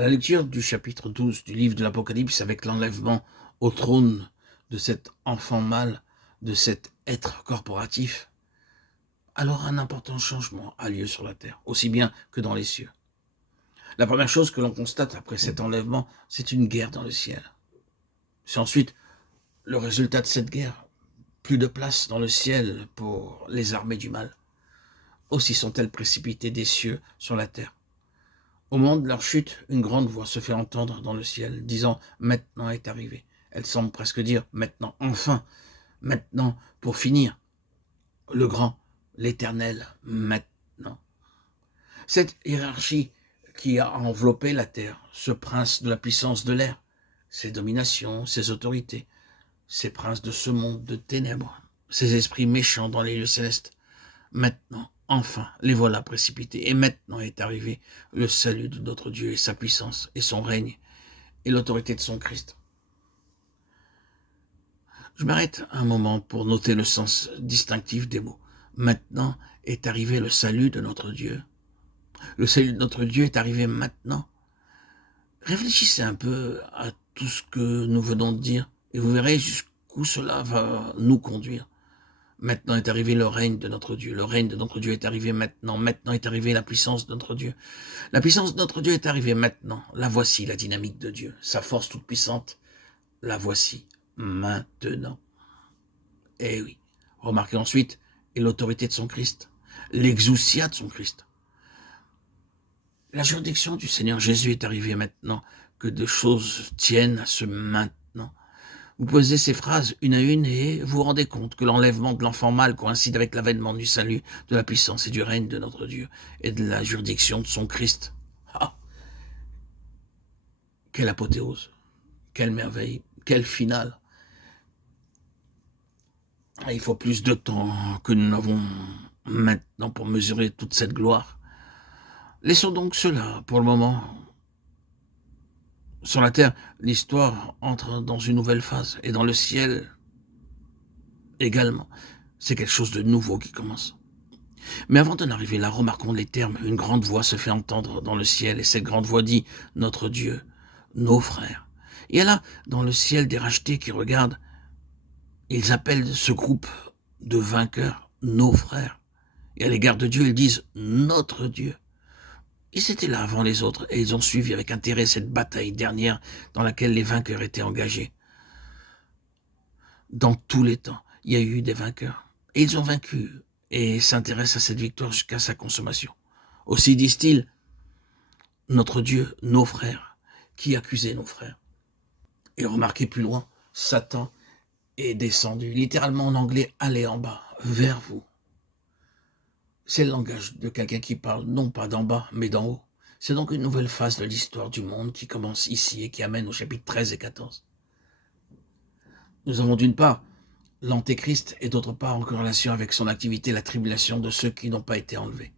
À la lecture du chapitre 12 du livre de l'Apocalypse, avec l'enlèvement au trône de cet enfant mâle, de cet être corporatif, alors un important changement a lieu sur la terre, aussi bien que dans les cieux. La première chose que l'on constate après cet enlèvement, c'est une guerre dans le ciel. C'est ensuite le résultat de cette guerre. Plus de place dans le ciel pour les armées du mal. Aussi sont-elles précipitées des cieux sur la terre. Au moment de leur chute, une grande voix se fait entendre dans le ciel, disant « Maintenant est arrivé ». Elle semble presque dire « Maintenant, enfin, maintenant, pour finir, le grand, l'éternel, maintenant ». Cette hiérarchie qui a enveloppé la terre, ce prince de la puissance de l'air, ses dominations, ses autorités, ces princes de ce monde de ténèbres, ces esprits méchants dans les lieux célestes, maintenant, enfin, les voilà précipités. Et maintenant est arrivé le salut de notre Dieu et sa puissance et son règne et l'autorité de son Christ. Je m'arrête un moment pour noter le sens distinctif des mots. Maintenant est arrivé le salut de notre Dieu. Le salut de notre Dieu est arrivé maintenant. Réfléchissez un peu à tout ce que nous venons de dire et vous verrez jusqu'où cela va nous conduire. Maintenant est arrivé le règne de notre Dieu. Le règne de notre Dieu est arrivé maintenant. Maintenant est arrivée la puissance de notre Dieu. La puissance de notre Dieu est arrivée maintenant. La voici, la dynamique de Dieu. Sa force toute puissante, la voici maintenant. Eh oui. Remarquez ensuite, et l'autorité de son Christ. L'exousia de son Christ. La juridiction du Seigneur Jésus est arrivée maintenant. Que de choses tiennent à ce maintenant. Vous posez ces phrases une à une et vous vous rendez compte que l'enlèvement de l'enfant mâle coïncide avec l'avènement du salut, de la puissance et du règne de notre Dieu et de la juridiction de son Christ. Ah, quelle apothéose, quelle merveille, quel final. Il faut plus de temps que nous n'avons maintenant pour mesurer toute cette gloire. Laissons donc cela pour le moment. Sur la terre, l'histoire entre dans une nouvelle phase et dans le ciel également. C'est quelque chose de nouveau qui commence. Mais avant d'en arriver là, remarquons les termes. Une grande voix se fait entendre dans le ciel, et cette grande voix dit « Notre Dieu, nos frères ». Il y a là, dans le ciel, des rachetés qui regardent. Ils appellent ce groupe de vainqueurs « nos frères ». Et à l'égard de Dieu, ils disent « Notre Dieu ». Ils étaient là avant les autres, et ils ont suivi avec intérêt cette bataille dernière dans laquelle les vainqueurs étaient engagés. Dans tous les temps, il y a eu des vainqueurs. Et ils ont vaincu et s'intéressent à cette victoire jusqu'à sa consommation. Aussi disent-ils, notre Dieu, nos frères, qui accusait nos frères. Et remarquez plus loin, Satan est descendu, littéralement en anglais, allez en bas, vers vous. C'est le langage de quelqu'un qui parle non pas d'en bas, mais d'en haut. C'est donc une nouvelle phase de l'histoire du monde qui commence ici et qui amène au chapitre 13 et 14. Nous avons d'une part l'Antéchrist et d'autre part en corrélation avec son activité la tribulation de ceux qui n'ont pas été enlevés.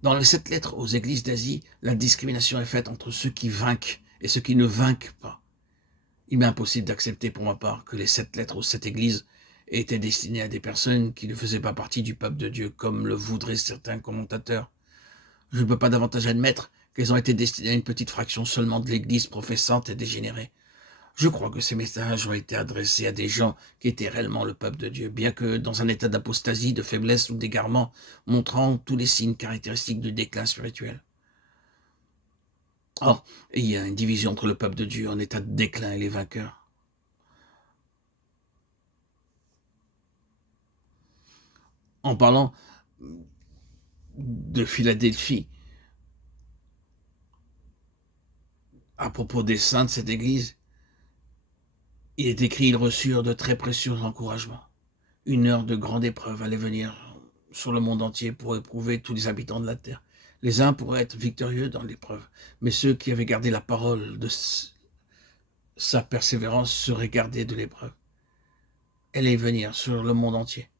Dans les 7 lettres aux églises d'Asie, la discrimination est faite entre ceux qui vainquent et ceux qui ne vainquent pas. Il m'est impossible d'accepter pour ma part que les 7 lettres aux 7 églises étaient destinées à des personnes qui ne faisaient pas partie du peuple de Dieu, comme le voudraient certains commentateurs. Je ne peux pas davantage admettre qu'elles ont été destinées à une petite fraction seulement de l'église professante et dégénérée. Je crois que ces messages ont été adressés à des gens qui étaient réellement le peuple de Dieu, bien que dans un état d'apostasie, de faiblesse ou d'égarement, montrant tous les signes caractéristiques du déclin spirituel. Or, il y a une division entre le peuple de Dieu en état de déclin et les vainqueurs. En parlant de Philadelphie, à propos des saints de cette église, il est écrit, ils reçurent de très précieux encouragements. Une heure de grande épreuve allait venir sur le monde entier pour éprouver tous les habitants de la terre. Les uns pourraient être victorieux dans l'épreuve, mais ceux qui avaient gardé la parole de sa persévérance seraient gardés de l'épreuve. Elle allait venir sur le monde entier.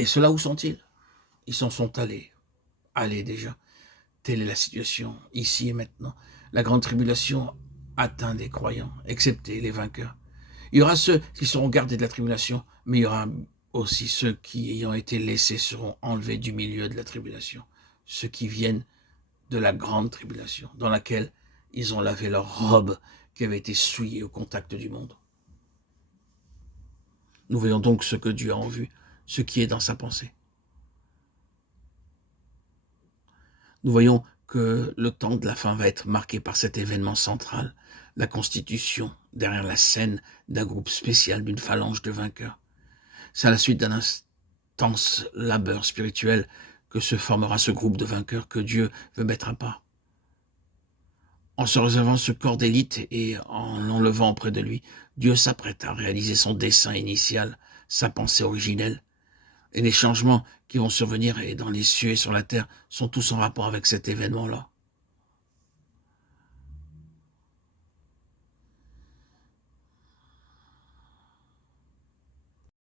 Et ceux-là, où sont-ils? Ils s'en sont allés déjà. Telle est la situation, ici et maintenant. La grande tribulation atteint des croyants, excepté les vainqueurs. Il y aura ceux qui seront gardés de la tribulation, mais il y aura aussi ceux qui, ayant été laissés, seront enlevés du milieu de la tribulation. Ceux qui viennent de la grande tribulation, dans laquelle ils ont lavé leurs robes qui avaient été souillées au contact du monde. Nous voyons donc ce que Dieu a en vue, ce qui est dans sa pensée. Nous voyons que le temps de la fin va être marqué par cet événement central, la constitution, derrière la scène, d'un groupe spécial, d'une phalange de vainqueurs. C'est à la suite d'un intense labeur spirituel que se formera ce groupe de vainqueurs que Dieu veut mettre à part. En se réservant ce corps d'élite et en l'enlevant auprès de lui, Dieu s'apprête à réaliser son dessein initial, sa pensée originelle. Et les changements qui vont survenir et dans les cieux et sur la terre sont tous en rapport avec cet événement-là.